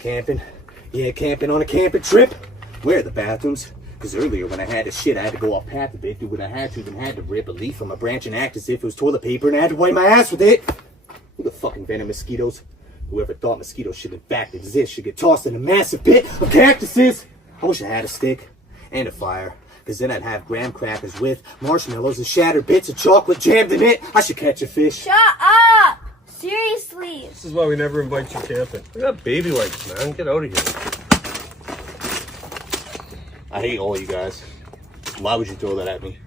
Camping? Yeah, camping on a camping trip. Where are the bathrooms? Because earlier when I had to shit, I had to go off path a bit, do what I had to, then had to rip a leaf from a branch and act as if it was toilet paper, and I had to wipe my ass with it. Who the fucking venom mosquitoes? Whoever thought mosquitoes should in fact exist should get tossed in a massive pit of cactuses. I wish I had a stick and a fire, because then I'd have graham crackers with marshmallows and shattered bits of chocolate jammed in it. I should catch a fish. Shut up! Seriously. This is why we never invite you camping. We got baby wipes, man. Get out of here. I hate all you guys. Why would you throw that at me?